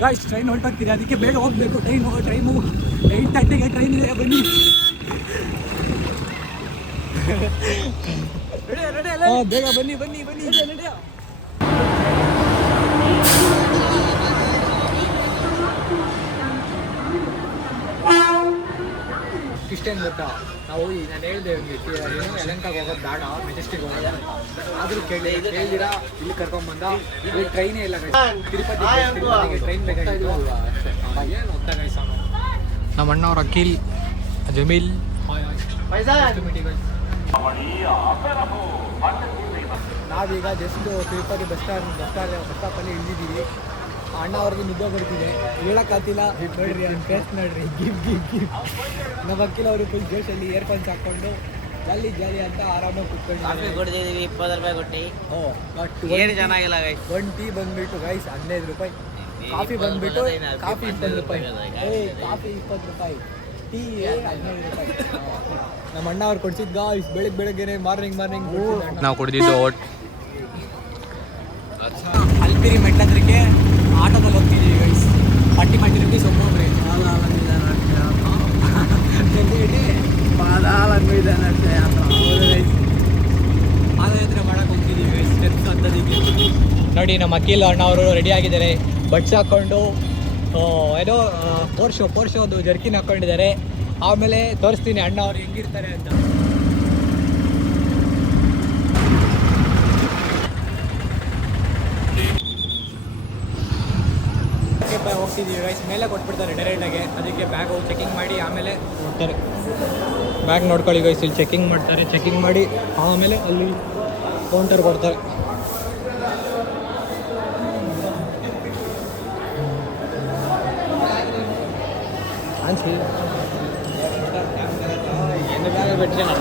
Guys train ಹೊರಟೋಗ್ತೀರಿ ಅದಕ್ಕೆ ಬೇಗ ಹೋಗಬೇಕು ಟ್ರೈನು ಟ್ರೈನು ಏಯ್ಟ್ ತರ್ಟಿಗೆ ಟ್ರೈನ್ ಇದೆ ಬನ್ನಿ ಹಾ, ಬೇಗ ಬನ್ನಿ ಬನ್ನಿ ಬನ್ನಿ ಇಷ್ಟೇನು ಗೊತ್ತಾ? ನಾವು ಹೋಗಿ ನಾನು ಹೇಳಿದೆ ಏನು ಯಲಂಕಾಗ ಹೋಗೋದು ಬೇಡ ಮೆಜೆಸ್ಟಿಕ್ ಹೋಗೋದು ಆದರೂ ಕೇಳಿ ಕೇಳಿದಿರಾ? ಇಲ್ಲಿ ಕರ್ಕೊಂಬಂದ ಇಲ್ಲಿ ಟ್ರೈನೇ ಇಲ್ಲ. ತಿರುಪತಿ ಟ್ರೈನ್ ಬೇಕಾಗಿತ್ತು. ಏನು ಗೈಸ್ ನಮ್ಮ ಅಣ್ಣವ್ರ ಅಖಿಲ್ ಜಮೀಲ್. ನಾವೀಗ just Tirupati bus stand bus stand bus ಸ್ಟಾಪಲ್ಲಿ ಇಳಿದಿದ್ದೀವಿ. ಅಣ್ಣ ಅವ್ರಿಗೆ ನಿದ್ದೆ ಬರ್ತಿದೆ. ಹೇಳಕ್ಕಾತಿಲ್ಲ ನೋಡ್ರಿ ಅವ್ನ ಫೇಸ್ ನೋಡ್ರಿ ಗಿಫ್ ಗಿಫ್ ಗಿಫ್ ನಮ್ಮ ವಕೀಲ ಅವರು ಫುಲ್ ಜೋಶಲ್ಲಿ ಇಯರ್ಫೋನ್ಸ್ ಹಾಕೊಂಡು ಜಾಲಿ ಜಾಲಿ ಅಂತ ಆರಾಮಾಗಿ ಕಾಫಿ ಕುತ್ಕೊಂಡು ಕುಡಿದಿದ್ದೀವಿ ಇಪ್ಪತ್ತು ರೂಪಾಯಿ ಕೊಟ್ಟು. ಓ ಬಟ್ ಏನು ಚೆನ್ನಾಗಿಲ್ಲ ಗೈಸ್ ಒನ್ ಟೀ ಬಂದ್ಬಿಟ್ಟು ಗೈಸ್ ಹದಿನೈದು ರೂಪಾಯಿ. ಕಾಫಿ ಬಂದ್ಬಿಟ್ಟು ಕಾಫಿ ಇಪ್ಪತ್ತು ರೂಪಾಯಿ. ಏ ಕಾಫಿ ಇಪ್ಪತ್ತು ರೂಪಾಯಿ. ಟೀ ಹದಿನೈದು ರೂಪಾಯಿ. ನಮ್ಮ ಅಣ್ಣ ಅವ್ರು ಕೊಡ್ಸಿದ್ ಗಾಯ್ಸ್ ಬೆಳಗ್ಗೆ ಬೆಳಗ್ಗೆನೆ ಮಾರ್ನಿಂಗ್ ಮಾರ್ನಿಂಗ್ ನಾವು ಕುಡಿದಿದ್ದು ಅಲ್ಪಿರಿ ಮೆಟ್ಲದ್ರಿಗೆ ನೋಡಿ ನಮ್ಮ ಅಖಿಲ್ ಅಣ್ಣ ಅವರು ರೆಡಿ ಆಗಿದ್ದಾರೆ. ಬಟ್ಸ್ ಹಾಕೊಂಡು ಆ, ಏನೋ ಫೋರ್ ಶೋ ಫೋರ್ ಶೋ ಒಂದು ಜರ್ಕಿನ್ ಹಾಕೊಂಡಿದ್ದಾರೆ. ಆಮೇಲೆ ತೋರಿಸ್ತೀನಿ ಅಣ್ಣ ಅವ್ರು ಹೆಂಗಿರ್ತಾರೆ ಅಂತ. ಹೋಗ್ತಿದ್ದೀವಿ ರೈಸ್ ಮೇಲೆ ಕೊಟ್ಬಿಡ್ತಾರೆ ಡೈರೆಕ್ಟಾಗಿ ಅದಕ್ಕೆ ಬ್ಯಾಗ್ ಚೆಕಿಂಗ್ ಮಾಡಿ ಆಮೇಲೆ ಕೊಡ್ತಾರೆ. ಬ್ಯಾಗ್ ನೋಡ್ಕೊಳ್ಳಿ ಗೈಸ್ ಇಲ್ಲಿ ಚೆಕಿಂಗ್ ಮಾಡ್ತಾರೆ. ಚೆಕಿಂಗ್ ಮಾಡಿ ಆಮೇಲೆ ಅಲ್ಲಿ ಕೌಂಟರ್ ಕೊಡ್ತಾರೆ. పెట్టాను